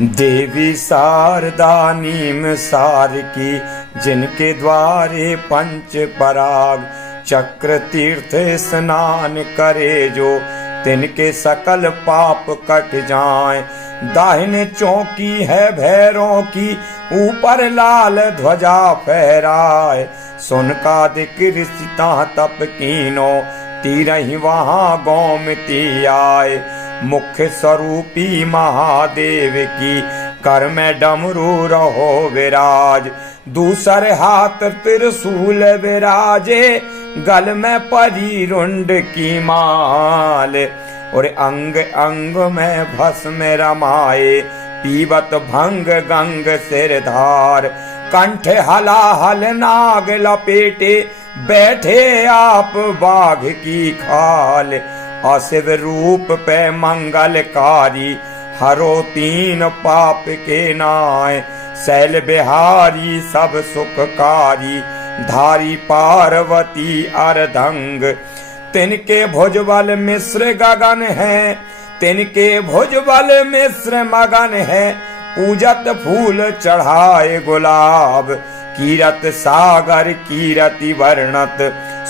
देवी शारदा नीम सार की, जिनके द्वारे पंच पराग, चक्र तीर्थ स्नान करे जो, तिनके सकल पाप कट जाएं। दाहिने चौकी है भैरों की, ऊपर लाल ध्वजा फहराए। सुन का दिक ऋषिता तप कीनो, तीरही वहां गोमती आए। मुख्य स्वरूपी महादेव की, कर में डमरू रहो विराज। दूसरे हाथ त्रिशूल विराजे, गल में परी रुंड की माल। और अंग अंग में भस्म रमाए, पीबत भंग गंग सिरधार। कंठ हलाहल नाग लपेटे, बैठे आप बाघ की खाल। अशिव रूप पे मंगलकारी, हरो तीन पाप के नाय। शैल बिहारी सब सुखकारी, धारी पार्वती अर्धंग। तिनके भुजबल मिश्र गगन है, तिनके भुजबल मिश्र मगन है। पूजत फूल चढ़ाए गुलाब, कीरत सागर कीरति वर्णत।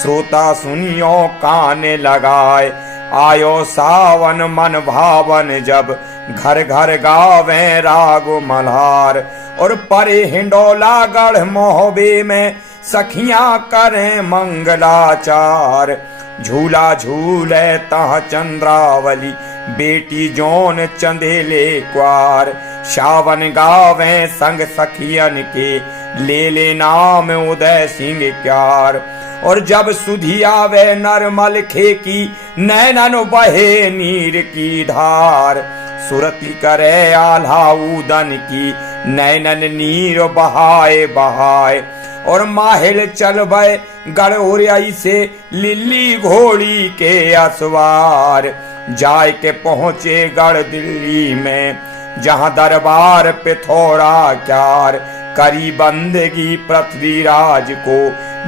श्रोता सुनियो कान लगाए, आयो सावन मन भावन जब। घर घर गावे राग मल्हार, और परे हिंडोला गढ़ मोहबे में, सखियां करें मंगलाचार। झूला झूले तह चंद्रावली, बेटी जोन चंदेले क्वार। शावन गावे संग सखियन के, ले ले नाम उदय सिंह क्यार। और जब सुधी आवे नरमल खेकी, नैनन बहे नीर की धार। सुरती करे आल्हा उदन की, नैनन नीर बहाए बहाए। और माहिल चलबे गड़ोरियाई से, लिल्ली घोड़ी के असवार। जाय के पहुँचे गढ़ दिल्ली में, जहाँ दरबार पे थोड़ा क्यार। करी बंदगी पृथ्वीराज को,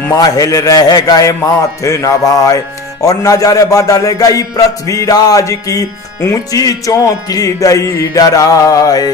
माहिल रह गए माथ नवाए। और नजर बदल गई पृथ्वीराज की, ऊंची चौकी दई डराए।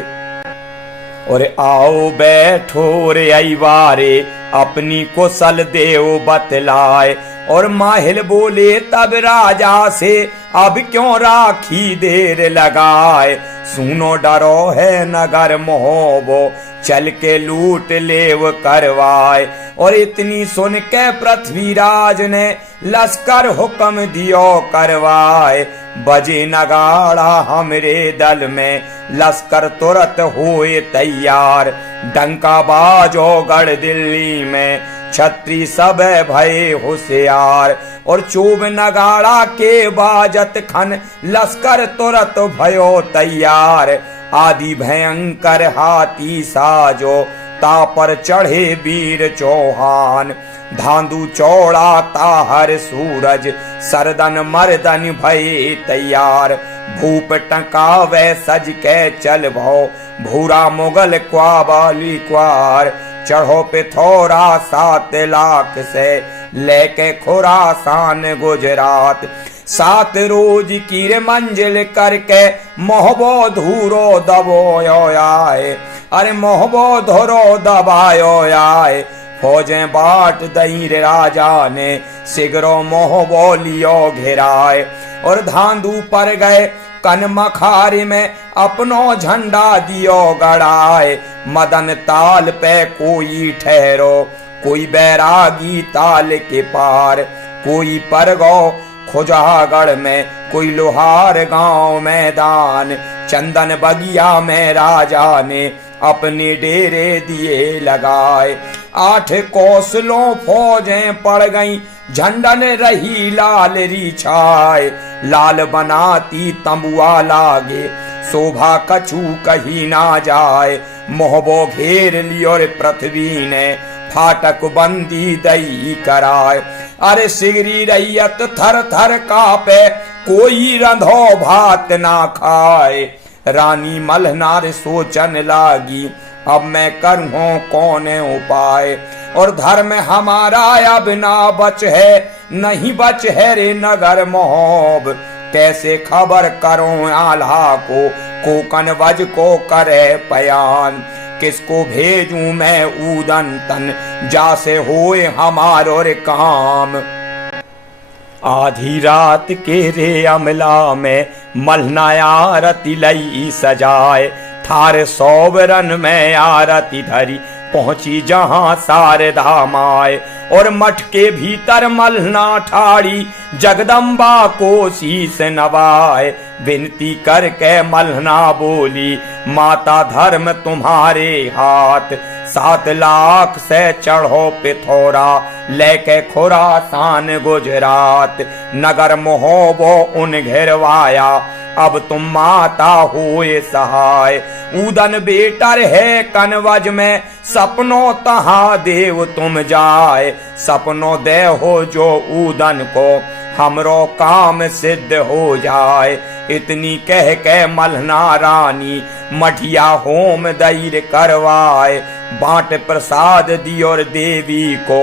और आओ बैठो रे अइवारे, अपनी कुशल देव बतलाए। और माहिल बोले तब राजा से, अब क्यों राखी देर लगाए। सुनो डरो है नगर मोहबो, चल के लूट लेव करवाए। और इतनी सुन के पृथ्वीराज ने, लश्कर हुक्म दियो करवाए। बजे नगाड़ा हमरे दल में, लश्कर तुरंत हुए तैयार। डंका बाजो गढ़ दिल्ली में, छत्री सब भये होशियार। और चूब नगाड़ा के बाजत खन, लश्कर तुरंत भयो तैयार। आदि भयंकर हाथी साजो, तापर चढ़े वीर चौहान। धांधु चौड़ा ताहर सूरज, सरदन मर्दन भये तैयार। भूप टकावे सज के चल भो, भूरा मुगल क्वाबाली क्वार। चढ़ो पे थोड़ा 7 लाख से, लेके खुरासान गुजरात। 7 रोज की रे मंजिल करके, मोहबो धूरो दबोयो आए। अरे मोहबो धोरो दबायो आए। फौजें बाट दई रे राजा ने, सिगरो मोहबो लियो घेराए। और धांधु पर गए कन मखारी में, अपनो झंडा दियो गड़ाए। मदन ताल पे कोई ठहरो, कोई बैरागी ताल के पार। कोई परगो खुजागढ़ में, कोई लोहार गांव मैदान। चंदन बगिया में राजा ने, अपने डेरे दिए लगाए। 8 कौसलों फौजें पड़ गईं, झंडन रही लाल री छाए। लाल बनाती तंबुआ लागे, शोभा कछु कही ना जाए। मोहबो घेर लियो रे पृथ्वी ने, फाटक बंदी दई कराए। अरे सिगरी रैयत थर थर कापे, कोई रंधो भात ना खाए। रानी मल्हनार सोचन लागी, अब मैं करूं कौन उपाय। और धर्म हमारा अब ना बच है, नहीं बच है रे नगर मोहब। कैसे खबर करो आल्हा को कनवज को करे पयान। किसको भेजूं मैं ऊदन तन, जासे होए हमारो रे काम। आधी रात के रे अमला में मलना आरती लई सजाए, थारे सोवरन में आरती धरी पहुंची जहां शारदा माए। और मठ के भीतर मलना ठाड़ी जगदम्बा को शीस नवाए, विनती करके मलना बोली माता धर्म तुम्हारे हाथ। 7 लाख से चढ़ो पिथौरा लेके खुरासान गुजरात, नगर मोहबो उन घेरवाया अब तुम माता हुए सहाय। ऊदन बेटर है कनवज में सपनों तहा देव तुम जाए, सपनों दे हो जो ऊदन को हमरो काम सिद्ध हो जाए। इतनी कह के मलना रानी मठिया होम दैर करवाए, बांट प्रसाद दी और देवी को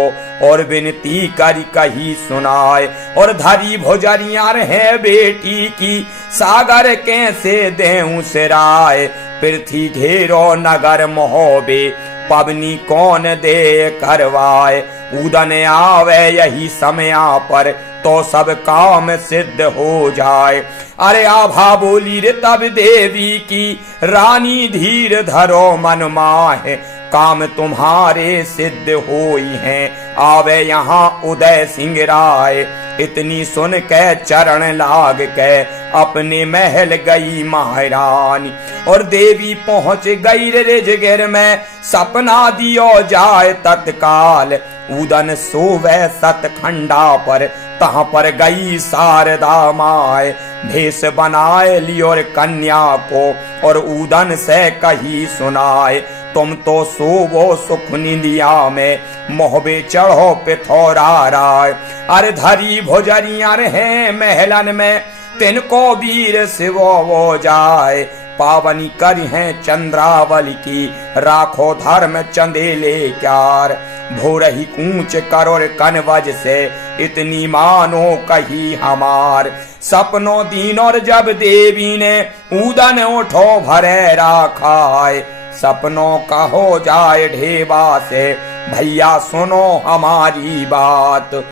और विनती करी कही सुनाए। और धरी भोजरिया है बेटी की सागर कैसे देऊं सिराए, पृथ्वी घेरो नगर मोहबे पबनी कौन दे करवाए। ऊदन आवे यही समया पर तो सब काम सिद्ध हो जाए। अरे आभा बोली रे तब देवी की रानी धीर धरो मन माहे, काम तुम्हारे सिद्ध होई हैं आवे यहाँ उदय सिंह राय। इतनी सुन के चरण लाग के अपने महल गई महारानी, और देवी पहुंच गई रिजगिर में सपना दियो जाए तत्काल। ऊदन सोवे सतखंडा पर तहाँ पर गई शारदा माए, भेष बनाए लियो कन्या को और ऊदन से कही सुनाए। तुम तो सोवो सुख निंदिया में मोहबे चढ़ो पिथौरा राय। अरे धरी भोजरिया है महलन में तिनको वीर शिवो वो जाए, पावनी करी है चंद्रावली की राखो धर्म चंदेले क्यार। भोरही कूच करो कनवज से इतनी मानो कही हमार, सपनों दिन और जब देवी ने ऊदन उठो भरे राखाए। सपनों का हो जाए ढेबा से भैया सुनो हमारी बात,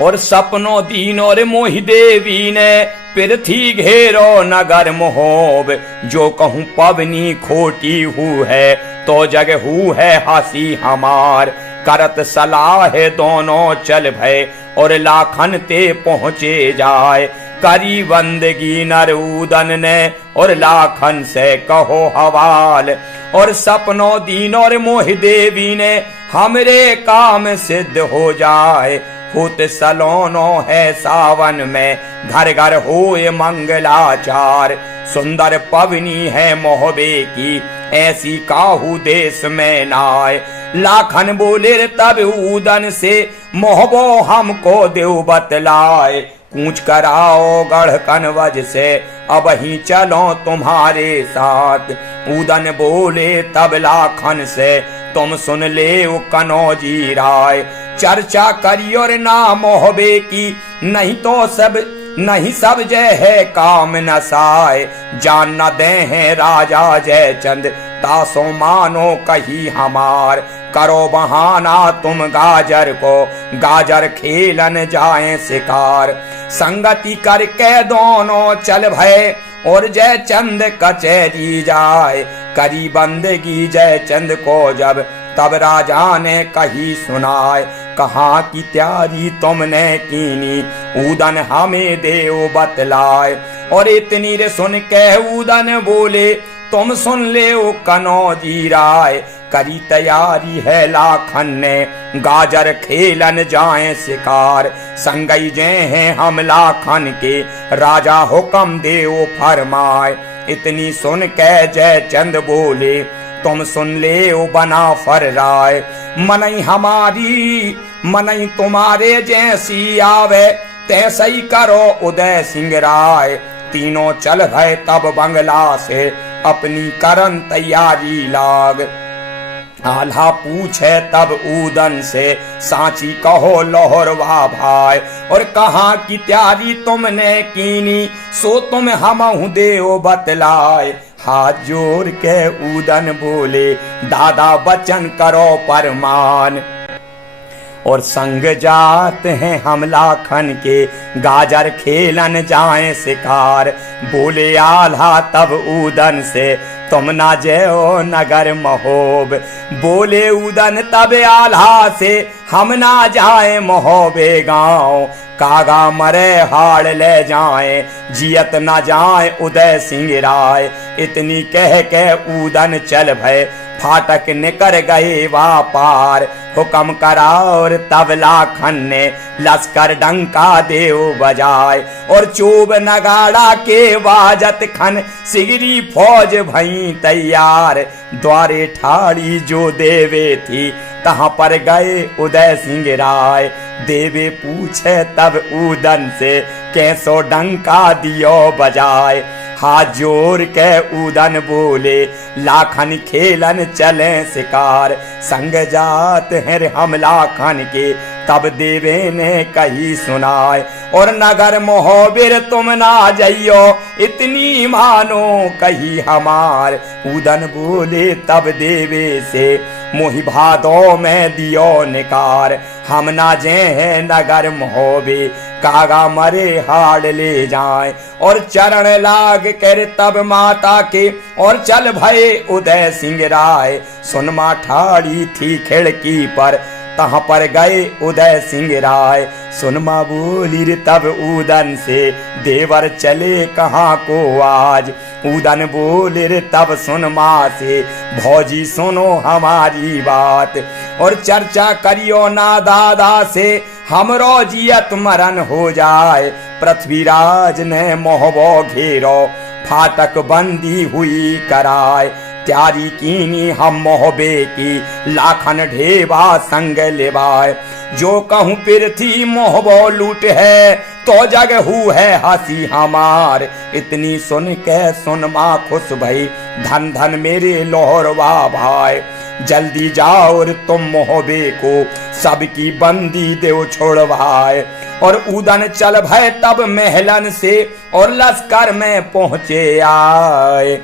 और सपनों दीन और मोहि देवी ने पृथ्वी घेरो नगर मोहब। जो कहूँ पवनी खोटी हु है तो जग हु है हंसी हमार, करत सलाह दोनों चल भय और लाखन ते पहुँचे जाए। करी बंदगी नर ऊदन ने और लाखन से कहो हवाल, और सपनों दीन और मोहि देवी ने हमरे काम सिद्ध हो जाए। फूत सलोनो है सावन में घर घर होए मंगलाचार, सुंदर पवनी है मोहबे की ऐसी काहू देश में नाय। लाखन बोले तब ऊदन से मोहबो हमको देव बतलाए, कूच कराओ गढ़ कनवज से अब ही चलो तुम्हारे साथ। ऊदन बोले तब लाखन से तुम सुन ले कनौजी राय, चर्चा करी और ना मोहबे की नहीं सब जय है काम नसाए। जान न दे हैं राजा जय चंद तासो मानो कही हमार, करो बहाना तुम गाजर को गाजर खेलन जाए शिकार। संगति करके दोनों चल भय और जय चंद कचहरी जाए, करी बंदगी जय चंद को जब तब राजा ने कही सुनाए। कहाँ की त्यारी तुमने कीनी ऊदन हमें देव बतलाए, और इतनी रे सुन के ऊदन बोले तुम सुन ले ओ कनौजी राय। करी तैयारी है लाखन ने गाजर खेलन जाए शिकार, संगई जे हैं हम लाखन के राजा हुक्म देव फरमाए। इतनी सुन के जय चंद बोले तुम सुन ले ओ बना फर राय, मनई हमारी मनई तुम्हारे जैसी आवे तैसे ही करो उदय सिंह राय। तीनों चल भय तब बंगला से अपनी करन तैयारी लाग, आल्हा पूछे तब ऊदन से, सांची कहो लोहरवा भाई, और कहाँ की त्यारी तुमने कीनी, सो तुम हमहु देओ बतलाए। हाथ जोड़ के ऊदन बोले, दादा वचन करो परमान, और संग जात हैं हम लाखन के, गाजर खेलन जाए शिकार। बोले आल्हा तब ऊदन से, तुम ना जयो नगर महोब। बोले ऊदन तब आल्हा से, हम ना जाए महोबे गाँव। कागा मरे हाड़ ले जाए, जियत न जाए उदय सिंह राय। इतनी कह के ऊदन चल भय, फाटक निकर गए वापार। हुक्म करा और तब लाखन ने, लश्कर डंका देव बजाए। और चोब नगाड़ा के बाजत खन, सिगरी फौज भई तैयार। द्वारे ठाड़ी जो देवे थी, तहाँ पर गए उदय सिंह राय। देवे पूछे तब ऊदन से, कैसो डंका दियो बजाए। हाथ जोड़ के ऊदन बोले, लाखन खेलन चले शिकार। संग जात हैं हम लाखन के, तब देवे ने कही सुनाए। और नगर मोहबिर तुम ना जइयो, इतनी मानो कही हमार। ऊदन बोले तब देवे से, मोहि भादो में दियो निकार। हम ना जे हैं नगर मोहबे, कागा मरे हाड़ ले जाए। और चरण लाग कर तब माता के, और चल भये उदय सिंह राय। सुनमा ठाड़ी थी खिड़की पर, तहाँ पर गए उदय सिंह राय। सुनमा बोली रे तब ऊदन से, देवर चले कहाँ को आज। ऊदन बोले रे तब सुनमा से, भौजी सुनो हमारी बात। और चर्चा करियो ना दादा से, हमरो जियत मरण हो जाए। पृथ्वीराज ने मोहबो घेरो, फाटक बंदी हुई कराए। त्यारी कीनी हम मोहबे की, लाखन ढेबा संग लेवाए। जो कहूँ पृथ्वी मोहबो लूट है, तो जग हु है हंसी हमार। इतनी सुन के सुनमा खुश भई, धन धन मेरे लोहरवा भाई। जल्दी जाओ और तुम मोहबे को, सबकी बंदी देव छोड़वाए। और ऊदन चल भय तब महलन से, और लश्कर में पहुँचे आए।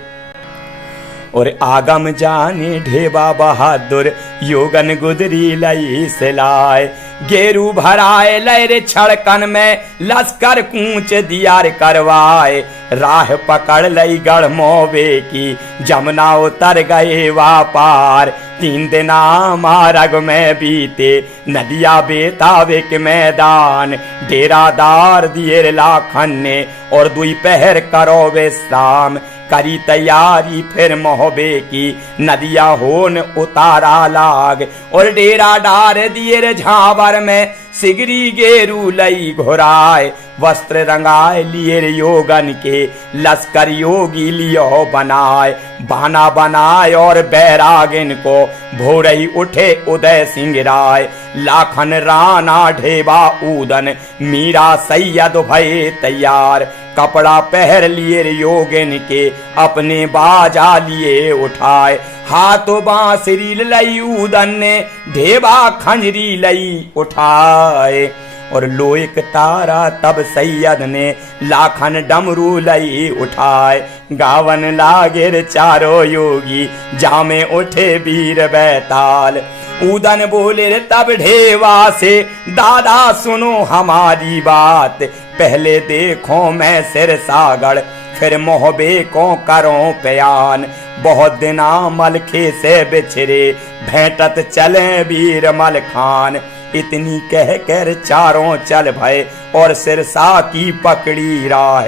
और आगम जाने ढेबा बहादुर, योगन गुदरी लई सिलाए। गेरू भराए लहरे छड़कन में, लश्कर कूच दियार करवाए। राह पकड़ लई गढ़ मोबे की, जमुना उतर गए वापार। 3 दिना मार्ग में बीते, नदिया बेतावे के मैदान। डेरादार दिए लाखन ने, और दुई पहर करो वे शाम। करी तैयारी फिर मोहबे की, नदिया होन उतारा लाग। और डेरा डार दिए झावर में, सिगरी गेरू लई घोराए। वस्त्र रंगाए लिए योगन के, लश्कर योगी लियो बनाए। बाना बनाए और बैरागिन को, भोरही उठे उदय सिंह राय। लाखन राना ढेबा ऊदन, मीरा सैयद भये तैयार। कपड़ा पहर लिए योगिन के, अपने बाजा लिए उठाए। हाथों बांसुरी लई ऊदन ने, ढेबा खंजरी लई उठाए। और लोक तारा तब सैयद ने, लाखन डमरू लई उठाए। गावन लागे चारों योगी, जामे उठे वीर बैताल। ऊदन बोले तब ढेवा से, दादा सुनो हमारी बात। पहले देखो मैं सिर सागड़, फिर मोहबे को करो प्यान। बहुत दिना मलखे से बिछरे, भेंटत चले वीर मल खान। इतनी कह कर चारों चल भय, और सिरसा की पकड़ी राह।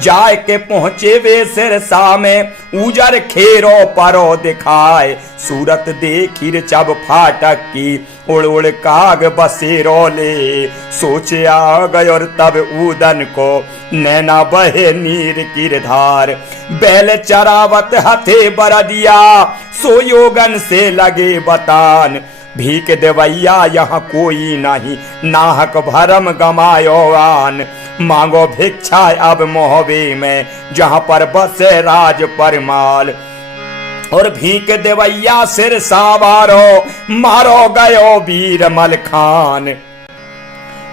जाए के पहुँचे वे सिरसा में, उजर खेरो परो दिखाए। सूरत देखी जब फाटक की, उड़ उड़ काग बसेरो ले। सोचे आ गए और तब ऊदन को, नैना बहे नीर की धार। बैल चरावत हथे बरदिया, सो योगन से लगे बतान। भीख देवैया यहाँ कोई नहीं, नाहक भरम गमायो आन। मांगो भिक्षा अब मोहबे में, जहाँ पर बसे राज परमाल। और भीख देवैया सिर सावारो मारो गयो वीर मलखान।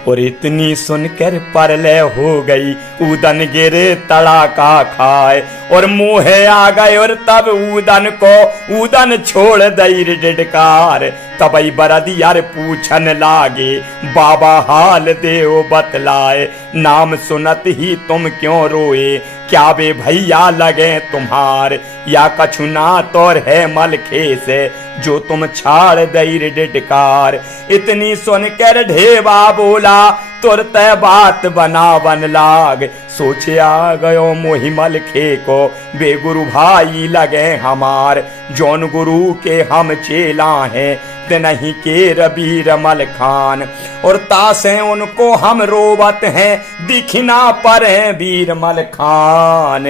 और इतनी सुनकर परलय हो गई उदन गिरे तड़ाका खाए और मुँहे आ गए और तब उदन को उदन छोड़ दई डिडकार। तबई बरदियार पूछन लागे बाबा हाल देव बतलाए नाम सुनत ही तुम क्यों रोए क्या वे भैया लगे तुम्हार या कछु ना तोर है मलखे से जो तुम छाड़ दई डिडकार। इतनी सुनकर ढेबा बोला तुरत बात बनावन लाग सोचे आ गयो मोहि मलखे को वे गुरु भाई लगे हमार जौन गुरु के हम चेला हैं ते नहीं के रबीर मलखान। और तासे उनको हम रोवत हैं दिखना पर वीर मलखान।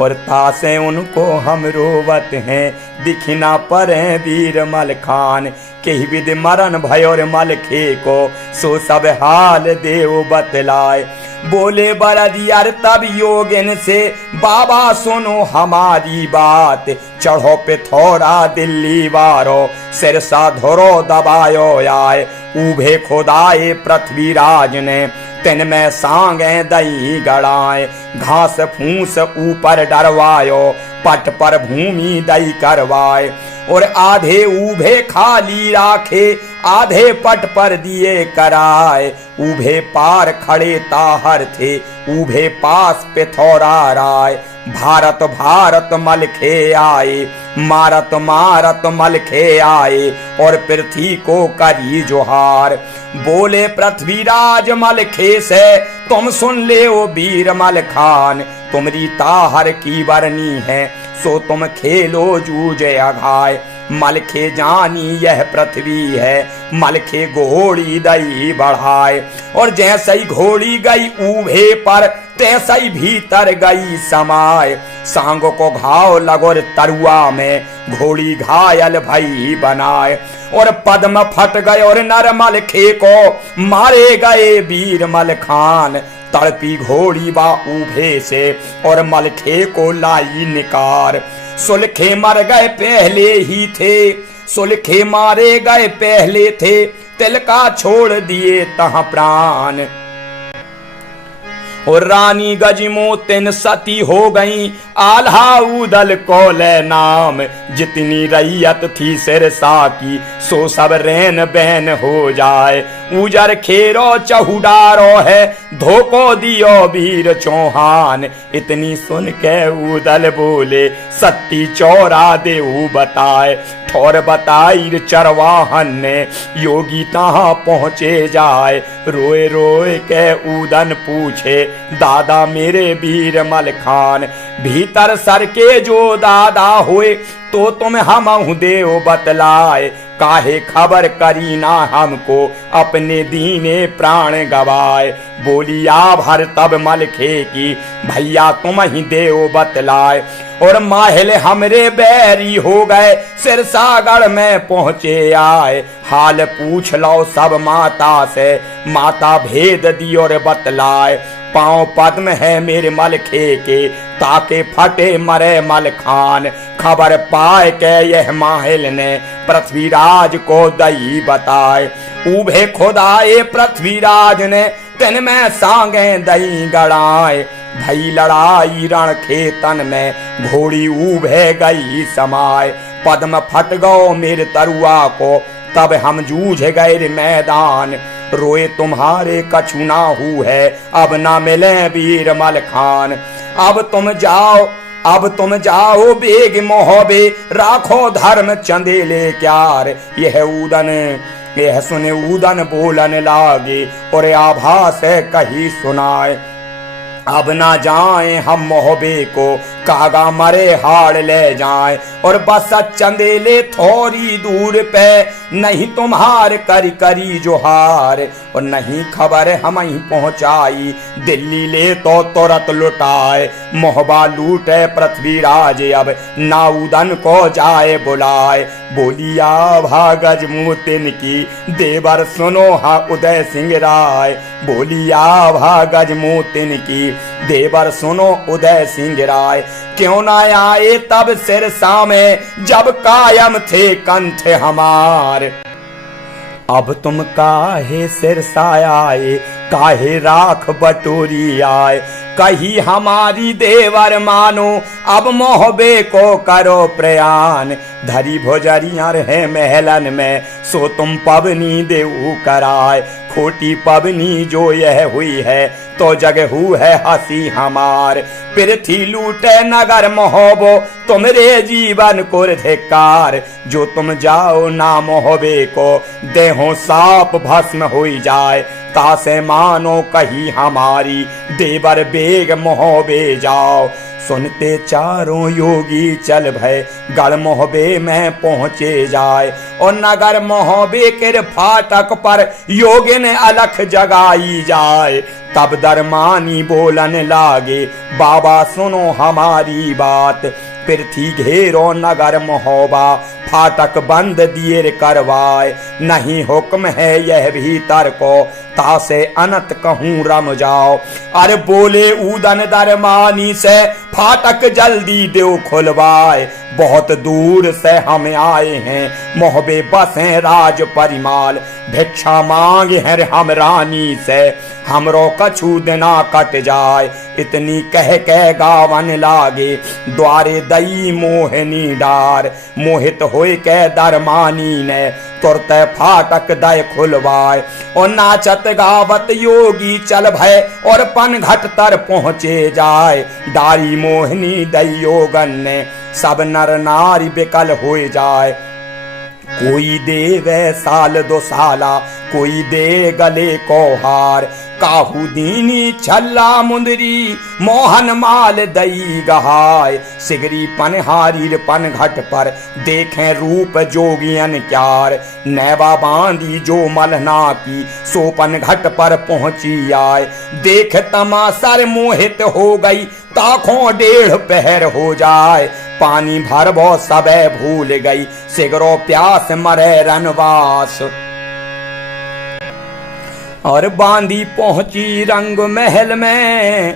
और तासे उनको हम रोवत हैं दिखना पर वीर मलखान। कही विद मरण भयोर मलखे को सो सब हाल देव बतलाए। बोले बरदियार तब योगिन से बाबा सुनो हमारी बात चढ़ो पे थोड़ा दिल्ली वारो सिरसा धोरो दबायो आए। उभे खुदाए पृथ्वीराज ने तिन में सांगे दई गड़ाए घास फूस ऊपर डरवायो पट पर भूमि दई करवाए। और आधे उभे खाली राखे आधे पट पर दिए कराए। उभे पार खड़े ताहर थे उभे पास पे थोड़ा राय। भारत भारत मलखे आए मारत मारत मलखे आए और पृथ्वी को करी जोहार। बोले पृथ्वीराज मलखे से तुम सुन ले ओ वीर मलखान तुमरी ताहर की बरनी है सो तुम खेलो जूझे अघाय। मलखे जानी यह पृथ्वी है मलखे घोड़ी दई बढ़ाए। और जैसे ही घोड़ी गई ऊभे पर तैसे ही भीतर गई समाय। सांगो को घाव लगोर तरुआ में घोड़ी घायल भई बनाए। और पद्म फट गए और नर मलखे को मारे गए वीर मलखान। तड़पी घोड़ी बा ऊभे से और मलखे को लाई निकार। सुलखे मर गए पहले ही थे सुलखे मारे गए पहले थे तिलका छोड़ दिए तहाँ प्राण। और रानी गजमोतिन सती हो गई आल्हा उदल कोले नाम। जितनी रैयत थी सिरसा की सो सब रैन बैन हो जाए। उजर खेरो चहुडारो है धोको दियो वीर चौहान। इतनी सुन के उदल बोले सत्ती चौरा देऊ बताए। ठोर बताई चरवाहन ने योगी तहाँ पहुँचे जाए। रोए रोए के उदन पूछे दादा मेरे वीर मलखान। भीतर सर के जो दादा हुए तो तुम हम देव बतलाए। काहे खबर करी ना हमको अपने दीने प्राण गवाए। बोली आभर तब मलखे की भैया तुम ही देव बतलाए। और माहिल हमरे बैरी हो गए सिरसागढ़ में पहुँचे आए। हाल पूछ लो सब माता से माता भेद दी और बतलाए। पांव पद्म है मेरे मलखे के ताके फटे मरे मलखान। खबर पाए के यह माहिल ने पृथ्वीराज को दई बताए। उभे खुदाए पृथ्वीराज ने तिन में सांगे दई गड़ाए। भई लड़ाई रण खेतन में घोड़ी उभे गई समाए। पद्म फट गो मेरे तरुआ को तब हम जूझ गए मैदान। रोए तुम्हारे कछु ना हु है अब ना मिले वीर मलखान। अब तुम जाओ बेग मोहबे राखो धर्म चंदेले क्यार। यह सुने उदन बोलन लागे और आभास कही सुनाए। अब ना जाए हम मोहबे को कागा मरे हाड़ ले जाए। और बस चंदेले थोड़ी दूर पे नहीं तुम्हार करी करी जोहार। और नहीं खबर हम ही पहुँचाई दिल्ली ले तो तुरंत लुटाए। मोहबा लूटे पृथ्वीराज अब नाउदन को जाए बुलाए। बोलिया भागज मोतिन की देवर सुनो हा उदय सिंह राय। बोलिया भागज मोतिन की देवर सुनो उदय सिंह राय। क्यों ना आए तब सिरसा में, जब कायम थे कंठ हमार। अब तुम काहे सिरसा आए, काहे राख बटोरी आए, कही हमारी देवर मानो, अब मोहबे को करो प्रयान। धरी भोजरिया रहे महलन में, सो तुम पवनी देऊ कराए, खोटी पवनी जो यह हुई है, तो जगहू है हंसी हमार। पृथ्वी लूटे नगर मोहबो, तुमरे जीवन को धिक्कार, जो तुम जाओ ना मोहबे को, देहो साप भस्म हुई जाए, तासे मानो कही हमारी, देवर बेग मोहबे जाओ। सुनते चारों योगी चल भय, गढ़ मोहबे में पहुँचे जाए, और नगर मोहबे के फाटक पर योगिन अलख जगाई जाए। तब दरमानी बोलन लागे, बाबा सुनो हमारी बात, पृथ्वी घेरो नगर मोहबा, फाटक बंद दिए करवाए, नहीं हुक्म है यह भीतर को, तासे अनत कहूँ रम जाओ। अरे बोले उदन दरमानी से, फाटक जल्दी देव खुलवाए, बहुत दूर से हम आए हैं, मोहबे बसे राज परिमाल, भिक्षा मांगे हैं हम रानी से, हमरो कछु दिना कट जाए। इतनी कह गावन लागे, द्वारे दई मोहनी डार, मोहित होए के दरमानी ने, तुरत फाटक दय खुलवाए। और नाचत गावत योगी चल भय, और पन घट तर पहुँचे जाए, डारी मोहनी दई योगन ने, सब नर नारी बिकल हो जाए। कोई दे वै साल दो साला, कोई दे गले को हार, काहू दीनी छल्ला मुंदरी, मोहन माल दई गहाय। सिगरी पनहारी पन घट पर, देखें रूप जोगियन क्यार, नैवा बांधी जो मलना की, सोपन घट पर पहुंची आए। देख तमासर मोहित हो गई, ताखों डेढ़ पहर हो जाए, पानी भरबो सबे भूल गई, सिगरो प्यास मरे रनवास। और बांदी पहुंची रंग महल में,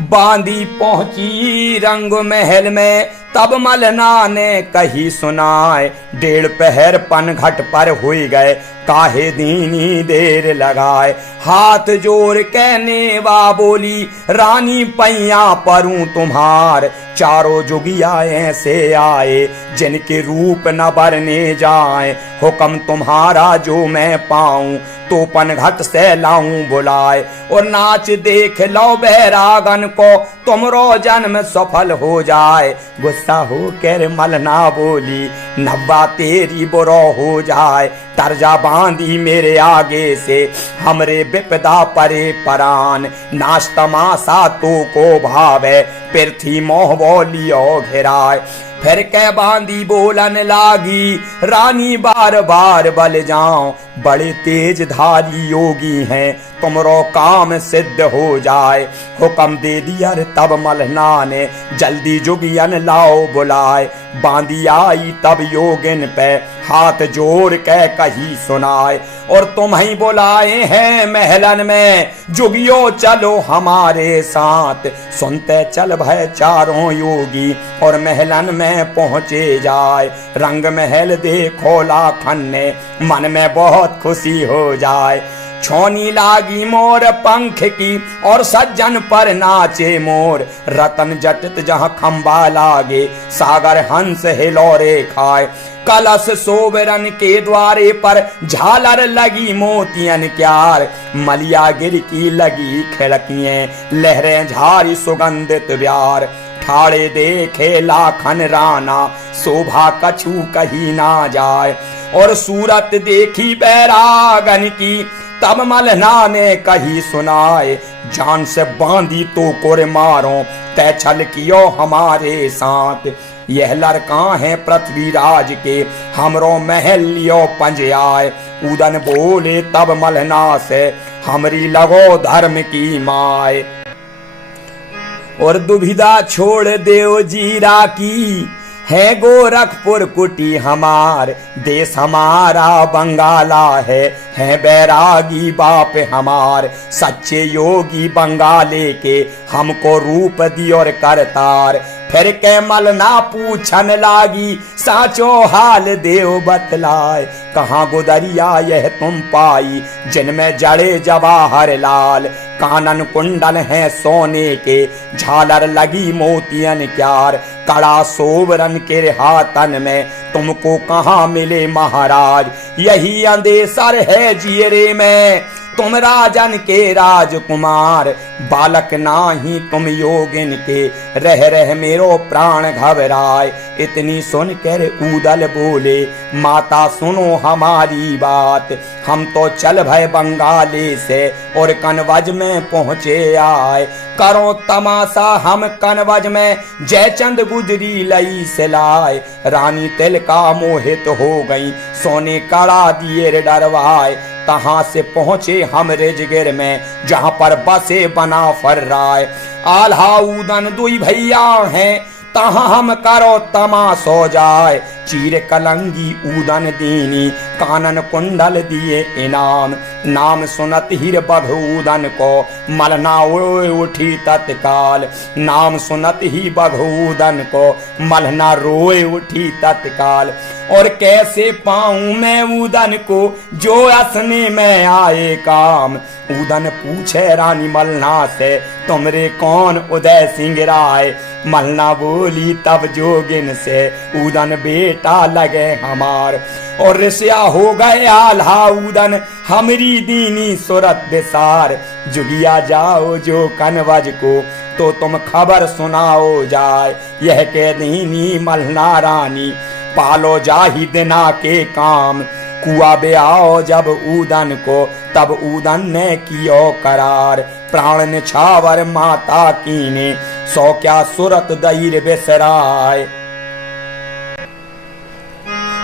बांदी पहुंची रंग महल में, तब मलना ने कही सुनाए, डेढ़ पहर पन घट पर हुई गए, काहे दीनी देर लगाए। हाथ जोड़ कहने वा बोली, रानी पैया परूं तुम्हार, चारों जुगिया ऐसे आए, जिनके रूप न बरने जाए, हुक्म तुम्हारा जो मैं पाऊं, तो पन घट से लाऊं बुलाए। और नाच देख लो बैरागन को, तुमरो जन्म सफल हो जाए। गुस्सा हो कर मलना बोली, नब्बा तेरी बुरो हो जाए, तरजा बांधी मेरे आगे से, हमरे विपदा परे परान, नाच तमाशा तो को भावे, पृथ्वी मोह बोलियो घिराए। फिर के बांधी बोलन लागी, रानी बार बार बल जाओ, बड़े तेज धारी योगी हैं, तुमरो काम सिद्ध हो जाए। हुक्म दे दिया तब मलना ने, जल्दी जुगियन लाओ बुलाए। बांधी आई तब योगिन पे, हाथ जोड़ के कही सुनाए, और तुम्हें बुलाए हैं महलन में, जुगियो चलो हमारे साथ। सुनते चल भय चारों योगी, और महलन में पहुँचे जाए। रंग महल देखो लाखन ने, मन में बहुत खुशी हो जाए। छोनी लागी मोर पंख की, और सज्जन पर नाचे मोर, रतन जटित जहाँ खंबा लागे, सागर हंस हिलोरे खाए। कलश सोबरन के द्वारे पर, झालर लगी मोतियन क्यार, मलिया गिर की लगी खिड़कियां, लहरें झारी सुगंधित व्यार। ठाड़े देखे लाखन राना, शोभा कछु कही ना जाए। और सूरत देखी बैरागन की, तब मलना ने कही सुनाए, जान से बांधी तो कोरे मारो, तै छल कियो हमारे साथ। यह लड़का है पृथ्वीराज के, हमरो महल लियो पंज आए। उदन बोले तब मलना से, हमरी लगो धर्म की माए। और दुविधा छोड़ देव जीरा की, है गोरखपुर कुटी हमार, देश हमारा बंगाला है बैरागी बाप हमार। सच्चे योगी बंगाले के, हमको रूप दियोर करतार, फिर के मल ना पूछन लागी साचो हाल देव बतलाए। कहाँ गुदरिया यह तुम पाई जिनमें जड़े जवाहर लाल। कानन कुंडल हैं सोने के झालर लगी मोतियन क्यार। कड़ा सोबरन के हाथन में तुमको कहाँ मिले महाराज। यही अंदेसर है जियरे में तुम राजन के राजकुमार। बालक नाही तुम योगिन के रह रह मेरो प्राण घबराए। इतनी सुनकर ऊदल बोले माता सुनो हमारी बात। हम तो चल भय बंगाले से और कनवज में पहुँचे आए। करो तमाशा हम कनवज में जयचंद गुजरी लई से लाए। रानी तिलका मोहित हो गई सोने कड़ा दिए डरवाए। तहां से पहुंचे हम रेजगिर में जहां पर बसे बना फर्राय। आल्हा उदन दुई भैया हैं तहां हम करो तमाशो जाए। चीर कलंगी उदन दीनी कानन कुंडल दिए इनाम। नाम सुनत हिर बघ उदन को मलना उठी तत्काल। नाम सुनत ही बघ उदन को मलना रोए उठी तत्काल। और कैसे पाऊं मैं उदन को जो असने में आए काम। उदन पूछे रानी मलना से तुमरे कौन उदय सिंह राय। मलना बोली तब जोगिन से उदन बेटा लगे हमार। और ऋषिया हो गए आल्हा उदन हमरी दीनी सूरत विसार। जुगिया जाओ जो कनवज को तो तुम खबर सुनाओ जाए। यह के दीनी मलना रानी पालो जाहि दिना के काम। कुआ बे आओ जब उदन को तब उदन ने कियो करार। प्राण निछावर माता कीने सो क्या सुरत दईर बिसराय।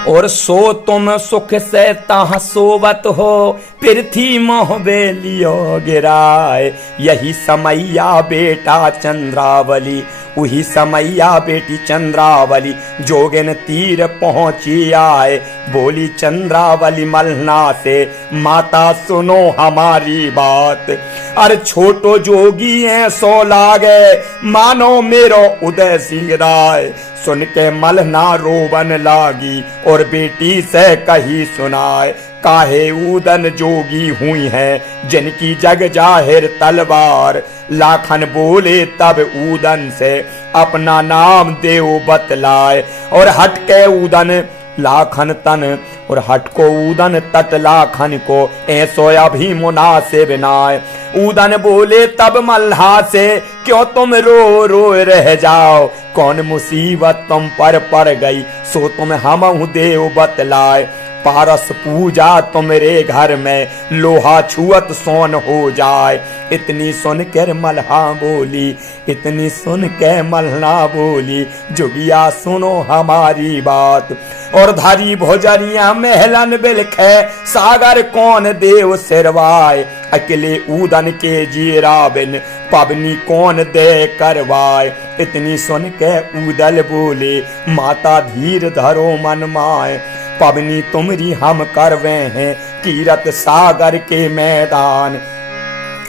और सो तुम सुख से ताह सोवत हो पृथ्वी मोह बेलियो गिराए। यही समैया बेटा चंद्रावली वही समैया बेटी चंद्रावली जोगिन तीर पहुंची आए। बोली चंद्रावली मलना से माता सुनो हमारी बात। अरे छोटो जोगी है सो लागे मानो मेरो उदय सिंह राय। सुन के मलना रोवन लागी और बेटी से कही सुनाए। काहे उदन जोगी हुई है जिनकी जग जाहिर तलवार। लाखन बोले तब उदन से अपना नाम देव बतलाए। और हटके उदन लाखन तन और हटको उदन तट लाखन को ऐसो अभी मुनासिब नाय। उदन बोले तब मल्हा से क्यों तुम रो रो रह जाओ। कौन मुसीबत तुम पर पड़ गई सो तुम हमहु देव बतलाए। पारस पूजा तुमरे घर में लोहा छुअत सोन हो जाए। इतनी सुन कर मल्हा बोली इतनी सुन के मल्हा बोली जुगिया सुनो हमारी बात। और धरी भोजरिया महलन बिलखे सागर कौन देव सिरवाए। अकेले उदन के जीरा बिन पबनी कौन दे करवाए। इतनी सुन के उदल बोले माता धीर धरो मन माए। पबनी तुमरी हम करवे हैं कीरत सागर के मैदान।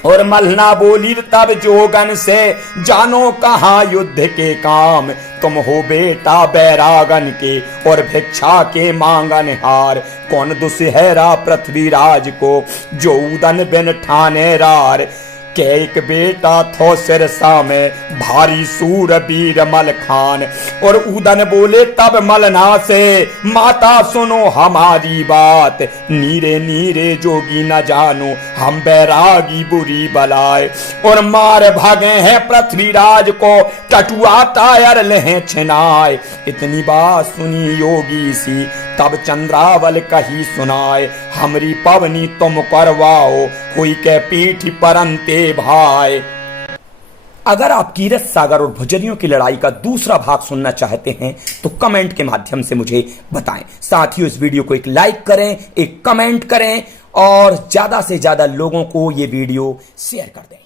और मलना बोली तब जोगन से जानो कहाँ युद्ध के काम। तुम हो बेटा बैरागन के और भिक्षा के मांगन हार। कौन दुसहरा पृथ्वीराज को जो उदन बिन ठाने रार। के एक बेटा थो सिरसा में भारी सूर वीर मल खान। और उदन बोले तब मलना से माता सुनो हमारी बात। नीरे नीरे जोगी न जानो हम बैरागी बुरी बलाए। और मार भागे हैं पृथ्वीराज को टटुआ टायर लहे छिनाए। इतनी बात सुनी योगी सी तब चंद्रावल कही सुनाए। हमरी पवनी तुम करवाओ कोई के पीठ परंते भाई। अगर आप कीरत सागर और भुजरियों की लड़ाई का दूसरा भाग सुनना चाहते हैं तो कमेंट के माध्यम से मुझे बताएं। साथ ही इस वीडियो को एक लाइक करें, एक कमेंट करें और ज्यादा से ज्यादा लोगों को ये वीडियो शेयर कर दें।